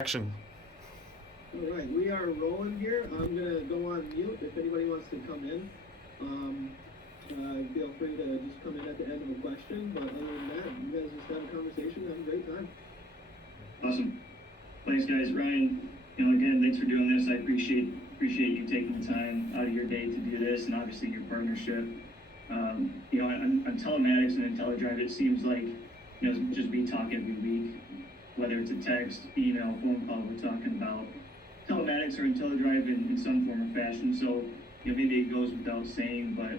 Action. All right, we are rolling here. I'm gonna go on mute. If anybody wants to come in, um, feel free to just come in at the end of a question. But other than that, you guys just have a conversation, have a great time. Awesome. Thanks, guys. Ryan, again, thanks for doing this. I appreciate you taking the time out of your day to do this, and obviously your partnership. On telematics and IntelliDrive, it seems like just we talk every week, whether it's a text, email, phone call. We're talking about telematics or IntelliDrive in some form or fashion. So maybe it goes without saying, but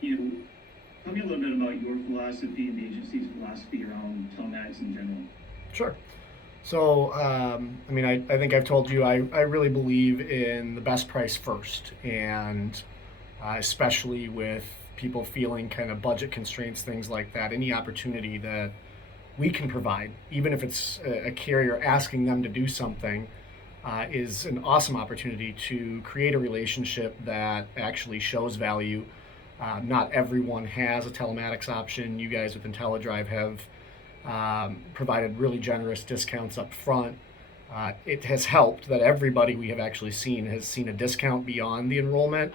tell me a little bit about your philosophy and the agency's philosophy around telematics in general. Sure. So, I think I've told you I really believe in the best price first, and especially with people feeling kind of budget constraints, things like that, any opportunity that we can provide, even if it's a carrier asking them to do something, is an awesome opportunity to create a relationship that actually shows value. Not everyone has a telematics option. You guys with IntelliDrive have provided really generous discounts up front. It has helped that everybody we have actually seen has seen a discount beyond the enrollment.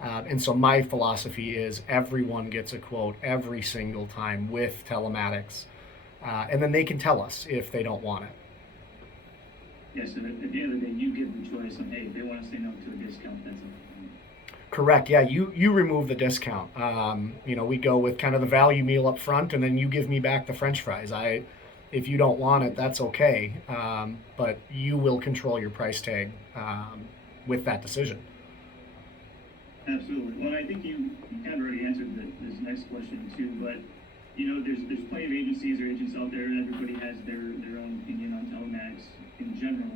And so my philosophy is everyone gets a quote every single time with telematics. And then they can tell us if they don't want it. Yes, and at the end of the day, you give the choice on, hey, if they want to say no to a discount, that's okay. Correct. Yeah, you remove the discount. We go with kind of the value meal up front, and then you give me back the French fries. If you don't want it, that's okay. But you will control your price tag with that decision. Absolutely. Well, I think you kind of already answered this next question too, but there's plenty of agencies or agents out there. Everybody has their own opinion on telematics in general.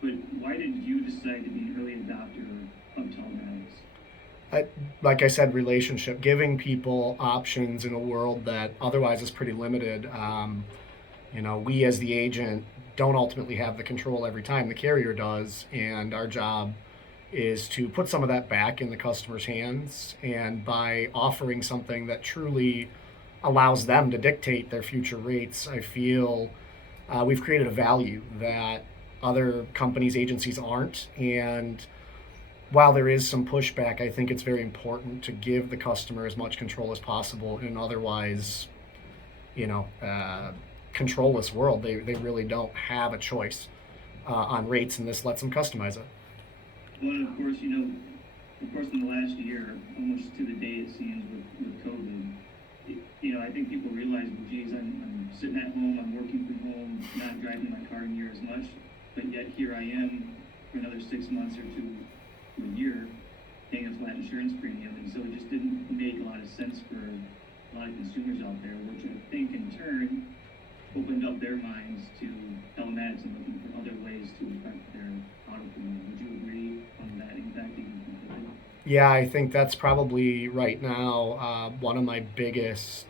But why did you decide to be an early adopter of telematics? Like I said, relationship, giving people options in a world that otherwise is pretty limited. We as the agent don't ultimately have the control every time. The carrier does, and our job is to put some of that back in the customer's hands. And by offering something that truly allows them to dictate their future rates, I feel we've created a value that other companies, agencies aren't. And while there is some pushback, I think it's very important to give the customer as much control as possible in an otherwise, you know, uh, controlless world. They really don't have a choice on rates, and this lets them customize it. Well, and of course, in the last year, almost to the day it seems with COVID, I think people realize, well, geez, I'm sitting at home, I'm working from home, not driving my car near as much, but yet here I am for another 6 months or two to a year paying a flat insurance premium, and so it just didn't make a lot of sense for a lot of consumers out there, which I think in turn opened up their minds to telematics and looking for other ways to affect their auto premium. Would you agree on that impact even from COVID? Yeah, I think that's probably right now one of my biggest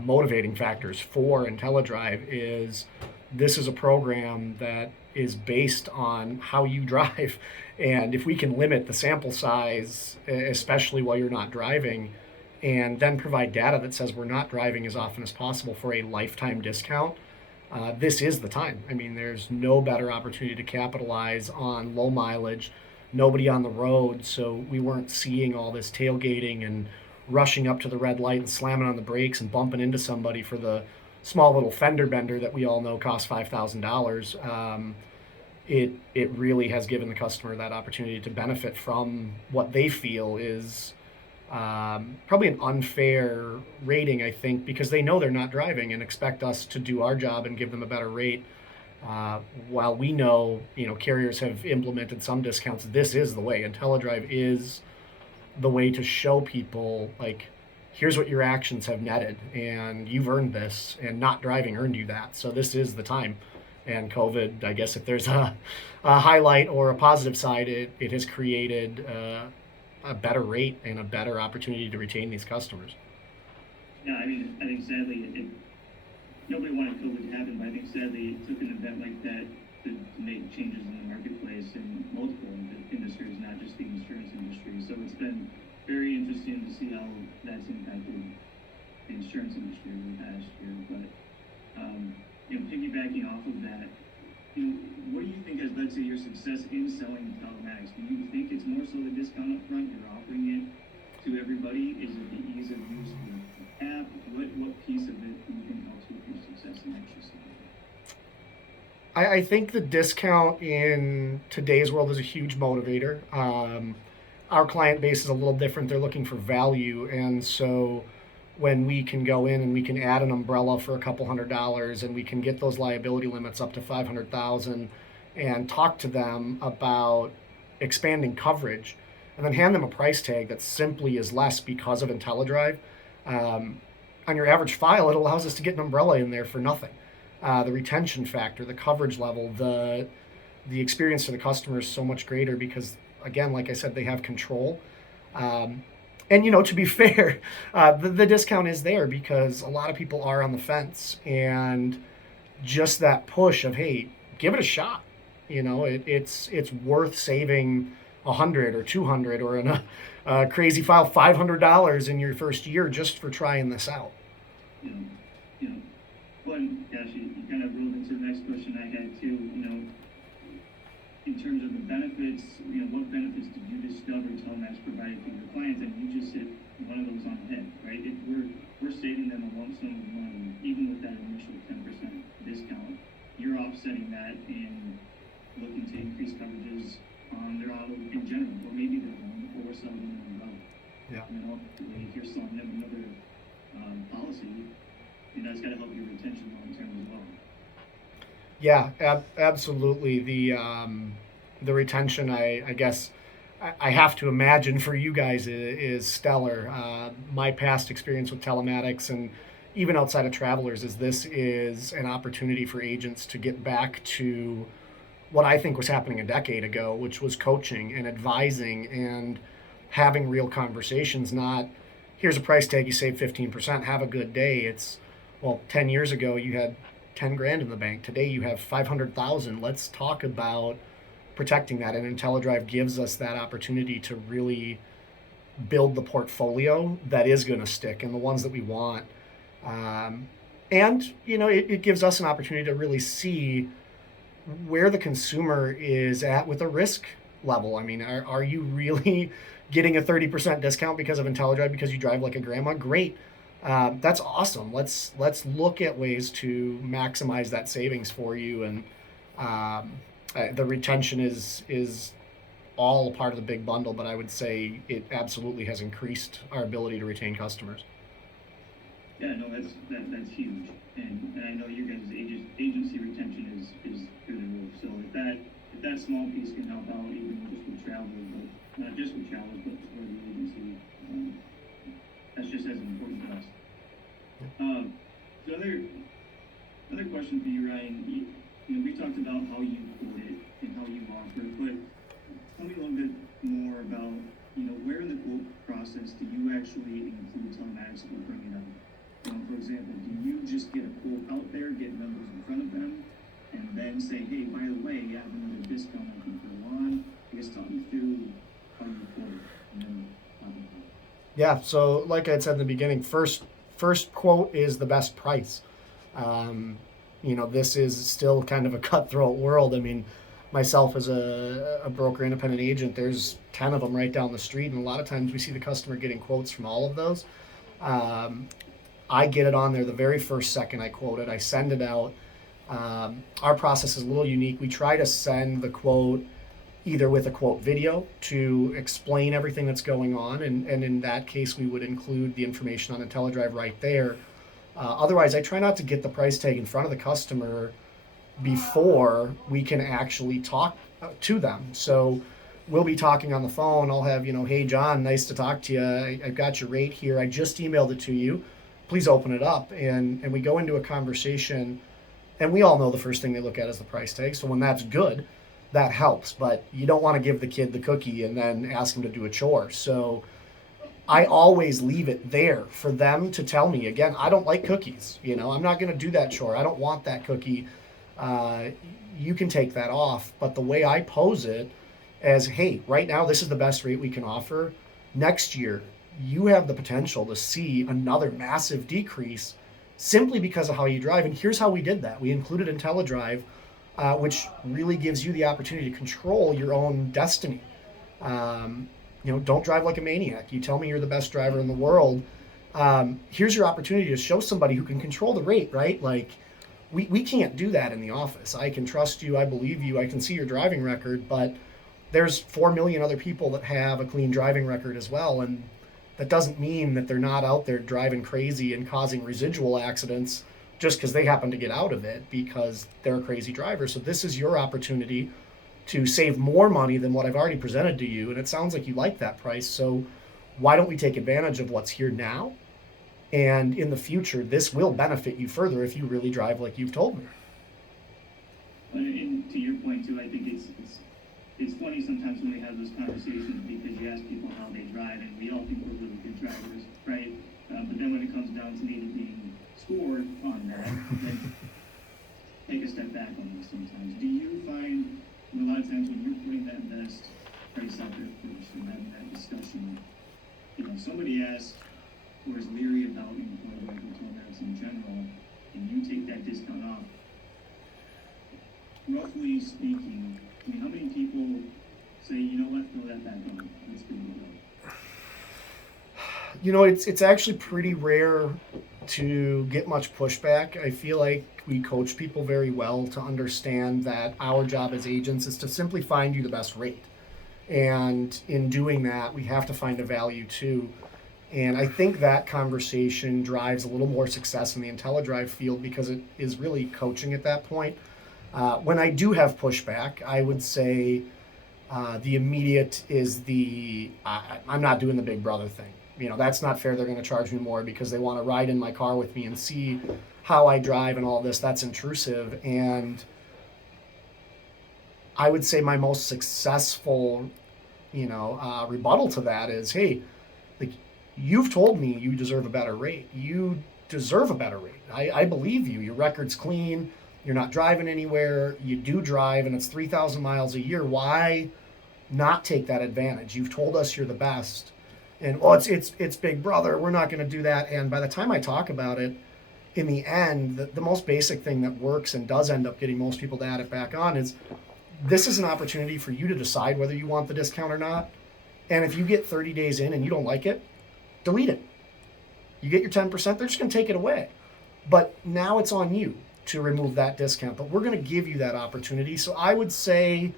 motivating factors for IntelliDrive is this is a program that is based on how you drive. And if we can limit the sample size, especially while you're not driving, and then provide data that says we're not driving as often as possible for a lifetime discount, this is the time. I mean, there's no better opportunity to capitalize on low mileage, nobody on the road, so we weren't seeing all this tailgating and rushing up to the red light and slamming on the brakes and bumping into somebody for the small little fender bender that we all know costs $5,000. It really has given the customer that opportunity to benefit from what they feel is probably an unfair rating, I think, because they know they're not driving and expect us to do our job and give them a better rate. While we know, carriers have implemented some discounts, this is the way. IntelliDrive is the way to show people, like, here's what your actions have netted, and you've earned this, and not driving earned you that. So this is the time. And COVID, I guess, if there's a highlight or a positive side, it has created a better rate and a better opportunity to retain these customers. Yeah, I think sadly, nobody wanted COVID to happen, but I think sadly it took an event like that to make changes in the marketplace in multiple industries, not just the insurance industry. So it's been very interesting to see how that's impacted the insurance industry over the past year. But piggybacking off of that, to your success in selling telematics? Do you think it's more so the discount up front? You're offering it to everybody? Is it the ease of use with the app? What piece of it do you think helps with your success in extra selling? I think the discount in today's world is a huge motivator. Our client base is a little different. They're looking for value. And so when we can go in and we can add an umbrella for a couple $100 and we can get those liability limits up to 500,000 and talk to them about expanding coverage and then hand them a price tag that simply is less because of IntelliDrive. On your average file, it allows us to get an umbrella in there for nothing. The retention factor, the coverage level, the experience for the customer is so much greater because, again, like I said, they have control. And to be fair, the discount is there because a lot of people are on the fence, and just that push of, hey, give it a shot. It's worth saving 100 or 200 or in a crazy file $500 in your first year just for trying this out. You know, you know, well, gosh, you kind of rolled into the next question I had too. In terms of the benefits, what benefits did you discover telematics provided to your clients? And you just hit one of those on the head, right? If we're saving them a lump sum of money, even with that initial 10% discount, you're offsetting that and looking to increase coverages on their auto in general, or maybe their home, or selling them umbrella. Yeah. If you're selling them another policy, that's got to help your retention long term as well. Yeah, absolutely. The retention, I guess, I have to imagine for you guys is stellar. My past experience with telematics and even outside of travelers is this is an opportunity for agents to get back to what I think was happening a decade ago, which was coaching and advising and having real conversations, not here's a price tag, you save 15%, have a good day. It's, well, 10 years ago you had 10 grand in the bank. Today you have 500,000. Let's talk about protecting that. And IntelliDrive gives us that opportunity to really build the portfolio that is going to stick and the ones that we want. It gives us an opportunity to really see where the consumer is at with a risk level. I mean, are you really getting a 30% discount because of IntelliDrive because you drive like a grandma? Great. That's awesome. Let's look at ways to maximize that savings for you. And the retention is all a part of the big bundle, but I would say it absolutely has increased our ability to retain customers. Yeah, no, that's huge, and I know your guys' agency retention is through the roof. So if that small piece can help out, even just with travelers, but not just with travelers, but for the agency, that's just as important to us. So another question for you, Ryan. We talked about how you quote it and how you offer, but tell me a little bit more about where in the quote process do you actually include telematics or bring it up? For example, do you just get a quote out there, get numbers in front of them, and then say, hey, by the way, you have another discount I can throw on? I guess talk me through how you quote it, and then talk about it. Yeah, so like I said in the beginning, first quote is the best price. This is still kind of a cutthroat world. I mean, myself as a broker independent agent, there's 10 of them right down the street, and a lot of times we see the customer getting quotes from all of those. I get it on there the very first second I quote it. I send it out. Our process is a little unique. We try to send the quote either with a quote video to explain everything that's going on, and in that case we would include the information on IntelliDrive right there. Otherwise, I try not to get the price tag in front of the customer before we can actually talk to them. So we'll be talking on the phone. I'll have, hey, John, nice to talk to you. I've got your rate here. I just emailed it to you. Please open it up. And we go into a conversation, and we all know the first thing they look at is the price tag. So when that's good, that helps. But you don't want to give the kid the cookie and then ask him to do a chore. So I always leave it there for them to tell me. Again, I don't like cookies. I'm not going to do that chore. I don't want that cookie. You can take that off. But the way I pose it as, hey, right now this is the best rate we can offer. Next year, you have the potential to see another massive decrease simply because of how you drive. And here's how we did that. We included IntelliDrive which really gives you the opportunity to control your own destiny. Um, don't drive like a maniac. You tell me you're the best driver in the world. Here's your opportunity to show somebody who can control the rate, right? Like, we can't do that in the office. I can trust you. I believe you. I can see your driving record, but there's 4 million other people that have a clean driving record as well. And that doesn't mean that they're not out there driving crazy and causing residual accidents just because they happen to get out of it because they're a crazy driver. So this is your opportunity to save more money than what I've already presented to you. And it sounds like you like that price. So why don't we take advantage of what's here now? And in the future, this will benefit you further if you really drive like you've told me. And to your point too, I think it's funny sometimes when we have those conversations because you ask people how they drive, and we all think we're really good drivers, right? But then when it comes down to maybe being scored on that, then take a step back on this sometimes. Do you find a lot of times when you're putting that best price out there first and having that discussion, somebody asks or is leery about employee vehicle maps in general, and you take that discount off, roughly speaking, how many people say, you know what, throw that back on, that's good to go? It's actually pretty rare to get much pushback. I feel like we coach people very well to understand that our job as agents is to simply find you the best rate. And in doing that, we have to find a value too. And I think that conversation drives a little more success in the IntelliDrive field because it is really coaching at that point. When I do have pushback, I would say the immediate is I'm not doing the big brother thing. That's not fair. They're going to charge me more because they want to ride in my car with me and see how I drive and all this. That's intrusive. And I would say my most successful, rebuttal to that is, hey, like, you've told me you deserve a better rate. You deserve a better rate. I believe you. Your record's clean. You're not driving anywhere. You do drive, and it's 3,000 miles a year. Why not take that advantage? You've told us you're the best. And, it's Big Brother. We're not going to do that. And by the time I talk about it, in the end, the most basic thing that works and does end up getting most people to add it back on is this is an opportunity for you to decide whether you want the discount or not. And if you get 30 days in and you don't like it, delete it. You get your 10%, they're just going to take it away. But now it's on you to remove that discount. But we're going to give you that opportunity. So I would say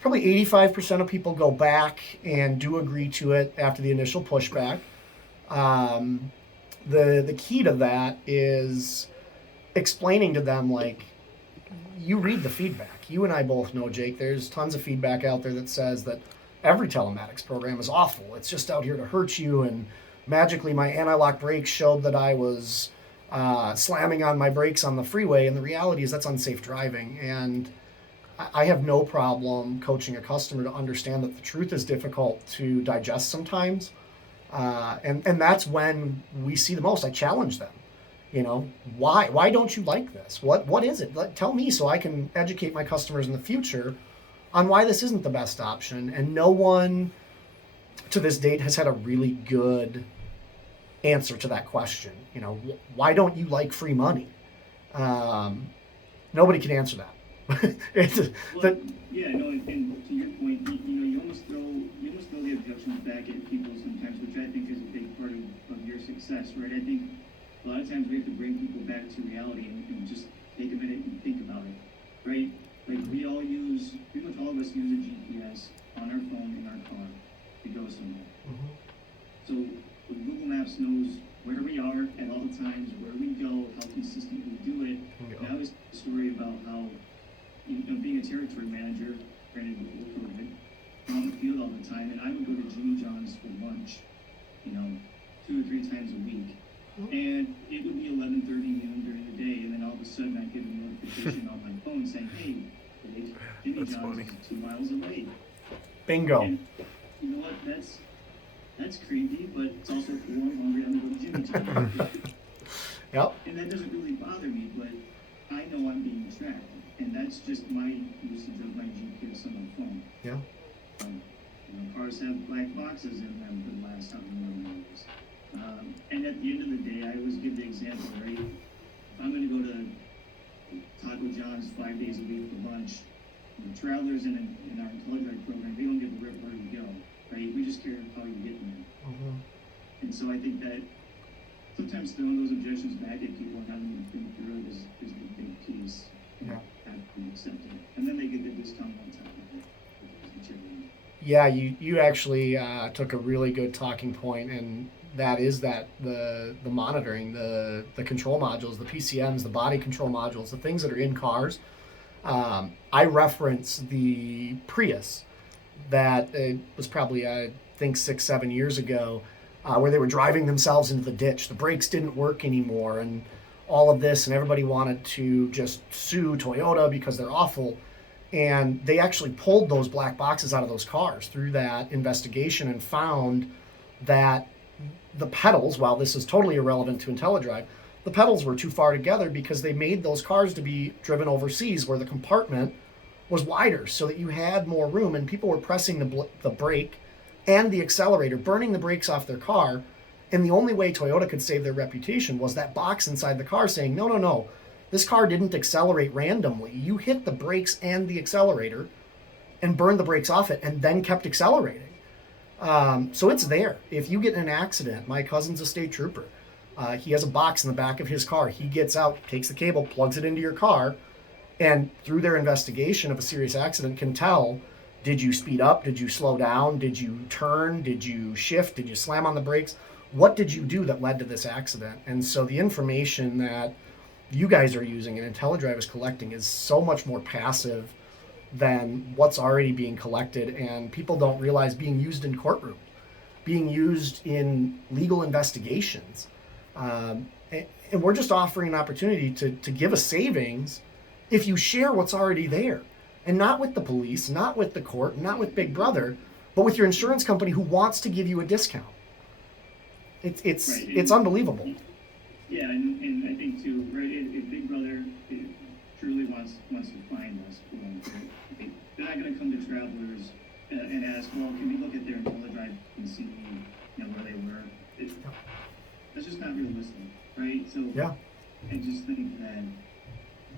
probably 85% of people go back and do agree to it after the initial pushback. The key to that is explaining to them, like, you read the feedback. You and I both know, Jake, there's tons of feedback out there that says that every telematics program is awful. It's just out here to hurt you, and magically my anti-lock brakes showed that I was slamming on my brakes on the freeway, and the reality is that's unsafe driving. And I have no problem coaching a customer to understand that the truth is difficult to digest sometimes, and that's when we see the most. I challenge them. Why don't you like this? What is it? Tell me so I can educate my customers in the future on why this isn't the best option. And no one to this date has had a really good answer to that question. Why don't you like free money? Nobody can answer that. Yeah, no, and to your point, you almost throw the objections back at people sometimes, which I think is a big part of your success, right? I think a lot of times we have to bring people back to reality and just take a minute and think about it, right? Like, pretty much all of us use a GPS on our phone in our car to go somewhere. Mm-hmm. So Google Maps knows where we are at all times, where we go, how consistent we do it. And I was a story about how, being a territory manager, granted with COVID, I'm on the field all the time, and I would go to Jimmy John's for lunch, 2 or 3 times a week. And it would be 11:30 noon during the day, and then all of a sudden I'd get a notification on my phone saying, "Hey, Jimmy John's is 2 miles away." Bingo. And you know what? That's creepy, but it's also cool. I'm hungry. I'm going to Jimmy John's. Yep. And that doesn't really bother me, but I know I'm being tracked, and that's just my usage of my GPS on my phone. Yeah. Cars have black boxes in them for the last how many years. And at the end of the day, I always give the example, right? If I'm going to go to Taco John's 5 days a week for lunch. The travelers in our IntelliDrive program, they don't give a rip where you go, right? We just care how you get there. Mm-hmm. And so I think that sometimes throwing those objections back at people and having them think through it is the big piece. Yeah. Having accepted it. And then they get the discount on top of it. Yeah, you actually took a really good talking point, and that is that the monitoring, the control modules, the PCMs, the body control modules, the things that are in cars. I reference the Prius that it was probably I think 6-7 years ago, where they were driving themselves into the ditch. The brakes didn't work anymore, and all of this, and everybody wanted to just sue Toyota because they're awful. And they actually pulled those black boxes out of those cars through that investigation and found that the pedals, while this is totally irrelevant to IntelliDrive, the pedals were too far together because they made those cars to be driven overseas where the compartment was wider so that you had more room, and people were pressing the brake and the accelerator, burning the brakes off their car. And the only way Toyota could save their reputation was that box inside the car saying, no, no, no, this car didn't accelerate randomly. You hit the brakes and the accelerator and burned the brakes off it and then kept accelerating. So it's there. If you get in an accident, my cousin's a state trooper. He has a box in the back of his car. He gets out, takes the cable, plugs it into your car, and through their investigation of a serious accident can tell, did you speed up? Did you slow down? Did you turn? Did you shift? Did you slam on the brakes? What did you do that led to this accident? And so the information that you guys are using and IntelliDrive is collecting is so much more passive than what's already being collected, and people don't realize being used in courtroom, being used in legal investigations. And we're just offering an opportunity to give a savings if you share what's already there, and not with the police, not with the court, not with Big Brother, but with your insurance company who wants to give you a discount. It's unbelievable. Yeah, and I think too, right? If Big Brother truly wants to find us, they're not going to come to travelers and ask, well, can we look at their IntelliDrive and see, where they were? That's just not realistic, right? So yeah, I just think that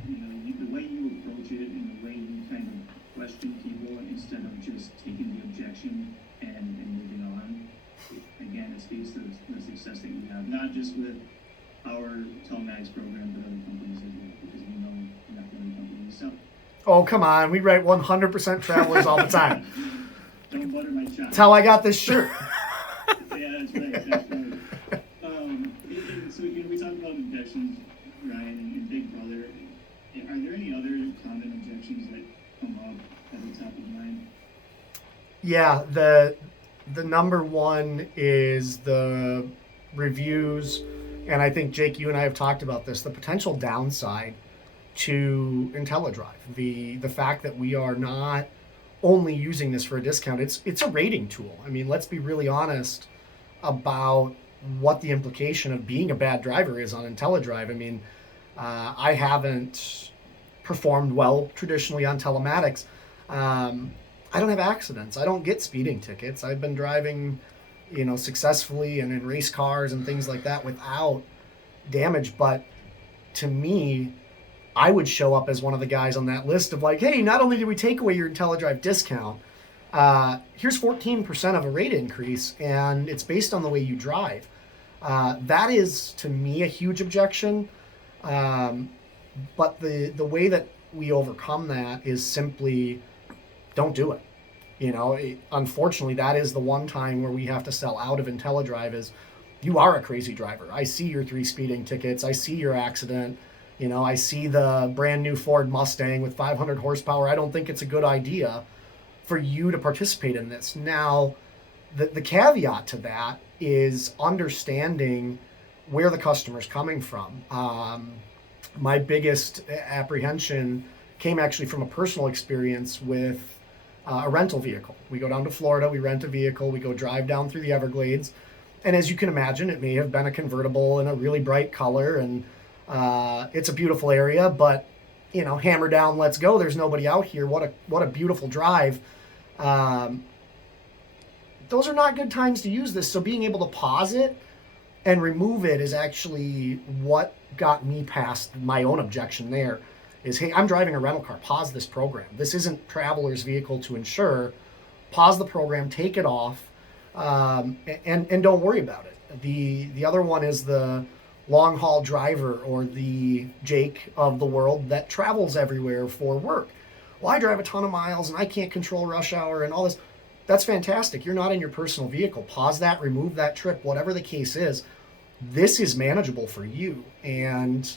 the way you approach it and the way you kind of question people instead of just taking the objection and moving on, again, it speaks to the success that you have, not just with our telematics program, but other companies as well, because we know you're not the only company. So, oh, come on. We write 100% travelers all the time. don't butter my chops. That's how I got this shirt. Yeah, that's right. So, we talked about objections, Ryan, and Big Brother. Are there any other common objections that come up at the top of mind? Yeah, the number one is the reviews, and I think, Jake, you and I have talked about this, the potential downside to IntelliDrive. The fact that we are not only using this for a discount, it's a rating tool. I mean, let's be really honest about what the implication of being a bad driver is on IntelliDrive. I mean, I haven't performed well traditionally on telematics. I don't have accidents. I don't get speeding tickets. I've been driving, successfully and in race cars and things like that without damage. But to me, I would show up as one of the guys on that list of like, hey, not only did we take away your IntelliDrive discount, here's 14% of a rate increase, and it's based on the way you drive. That is, to me, a huge objection. But the way that we overcome that is simply don't do it. Unfortunately, that is the one time where we have to sell out of IntelliDrive is you are a crazy driver. I see your 3 speeding tickets. I see your accident. I see the brand new Ford Mustang with 500 horsepower. I don't think it's a good idea for you to participate in this. Now, the caveat to that is understanding where the customer's coming from. My biggest apprehension came actually from a personal experience with a rental vehicle. We go down to Florida, we rent a vehicle, we go drive down through the Everglades. And as you can imagine, it may have been a convertible in a really bright color, and it's a beautiful area, but hammer down, let's go. There's nobody out here. What a beautiful drive. Those are not good times to use this. So being able to pause it and remove it is actually what got me past my own objection there. is, hey, I'm driving a rental car, pause this program. This isn't Traveler's vehicle to insure. Pause the program, take it off, and don't worry about it. The other one is the long haul driver or the Jake of the world that travels everywhere for work. Well, I drive a ton of miles and I can't control rush hour and all this. That's fantastic. You're not in your personal vehicle. Pause that, remove that trip, whatever the case is. This is manageable for you. And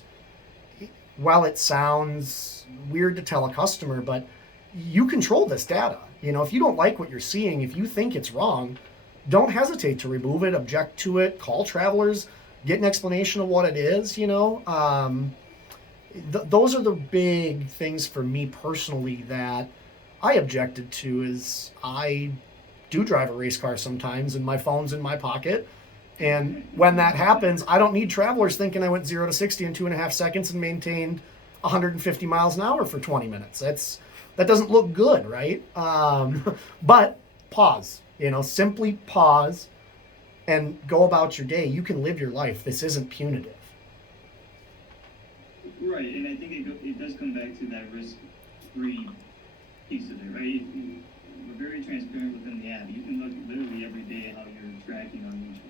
while it sounds weird to tell a customer, but you control this data. You know, if you don't like what you're seeing, if you think it's wrong, don't hesitate to remove it, object to it, call Travelers, get an explanation of what it is. Those are the big things for me personally that I objected to. Is I do drive a race car sometimes and my phone's in my pocket, and when that happens, I don't need Travelers thinking I went 0 to 60 in 2.5 seconds and maintained 150 miles an hour for 20 minutes. That doesn't look good, right? But pause, simply pause and go about your day. You can live your life. This isn't punitive. Right, and I think it does come back to that risk-free piece of it, right? We're very transparent within the app. You can look literally every day how you're tracking on each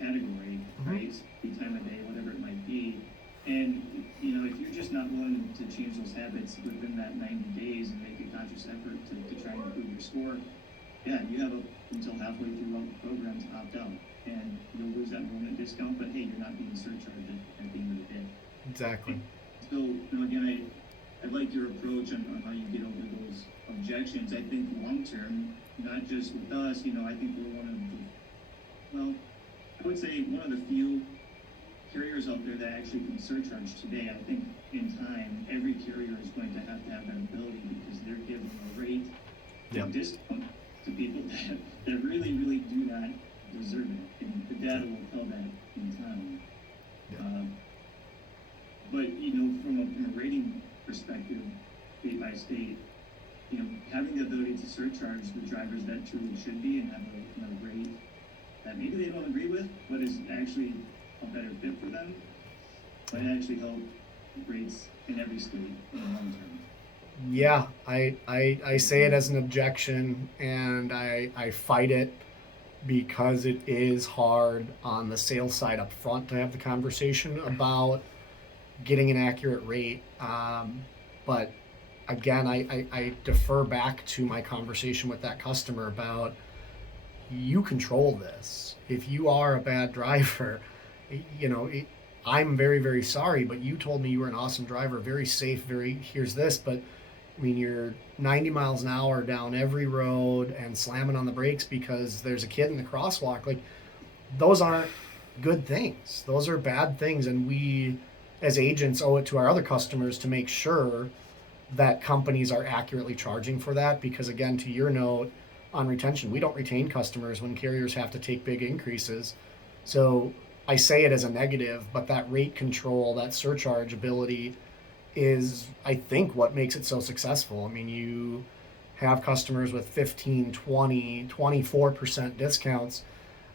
category, right? Speed, time of day, whatever it might be. And, if you're just not willing to change those habits within that 90 days and make a conscious effort to try and improve your score, yeah, you have until halfway throughout the program to opt out. And you'll lose that enrollment discount, but hey, you're not being surcharged at the end of the day. Exactly. So, again, I like your approach on how you get over those objections. I think long term, not just with us, I think we're I would say one of the few carriers out there that actually can surcharge today. I think in time, every carrier is going to have that ability because they're giving a rate and discount to people that really, really do not deserve it. And the data will tell that in time. But, from a rating perspective, state by state, having the ability to surcharge the drivers that truly should be and have a rate that maybe they don't agree with, but is actually a better fit for them, might actually help rates in every state in the long term. Yeah, I say it as an objection, and I fight it because it is hard on the sales side up front to have the conversation about getting an accurate rate. But again, I defer back to my conversation with that customer about, you control this. If you are a bad driver, I'm very, very sorry, but you told me you were an awesome driver, very safe, here's this, but you're 90 miles an hour down every road and slamming on the brakes because there's a kid in the crosswalk. Like, those aren't good things. Those are bad things, and we as agents owe it to our other customers to make sure that companies are accurately charging for that, because again, to your note on retention, we don't retain customers when carriers have to take big increases. So I say it as a negative, but that rate control, that surcharge ability is, I think, what makes it so successful. You have customers with 15, 20, 24% discounts.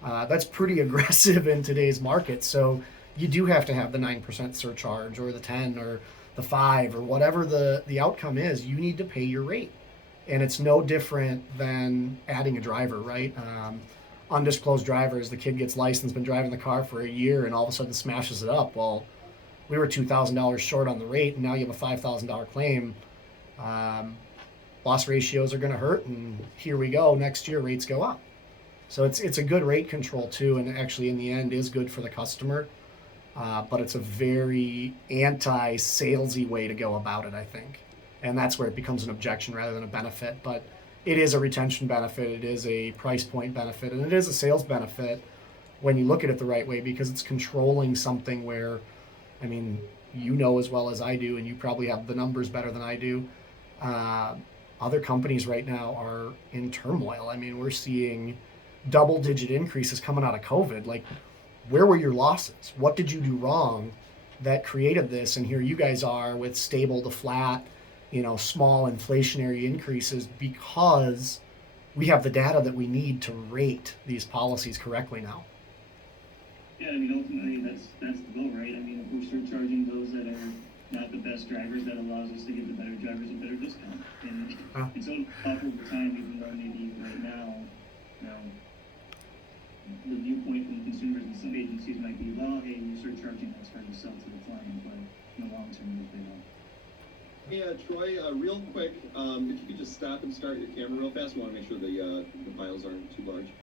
That's pretty aggressive in today's market. So you do have to have the 9% surcharge or the 10 or the 5 or whatever the outcome is. You need to pay your rate. And it's no different than adding a driver, right? Undisclosed drivers, the kid gets licensed, been driving the car for a year, and all of a sudden smashes it up. Well, we were $2,000 short on the rate, and now you have a $5,000 claim. Loss ratios are going to hurt, and here we go. Next year, rates go up. So it's a good rate control too, and actually in the end is good for the customer. But it's a very anti-salesy way to go about it, I think. And that's where it becomes an objection rather than a benefit. But it is a retention benefit, it is a price point benefit, and it is a sales benefit when you look at it the right way, because it's controlling something where, as well as I do, and you probably have the numbers better than I do. Other companies right now are in turmoil. We're seeing double-digit increases coming out of COVID. Like, where were your losses? What did you do wrong that created this? And here you guys are with stable to flat, small inflationary increases, because we have the data that we need to rate these policies correctly now. Yeah, ultimately that's the goal, right? If we're surcharging those that are not the best drivers, that allows us to give the better drivers a better discount. Huh. And so off over time, even though maybe right now, you know, the viewpoint from consumers and some agencies might be, well, hey, you start charging, that's hard to sell to the client, but in the long term, they don't. Hey, Troy, real quick, if you could just stop and start your camera real fast, we want to make sure the files aren't too large.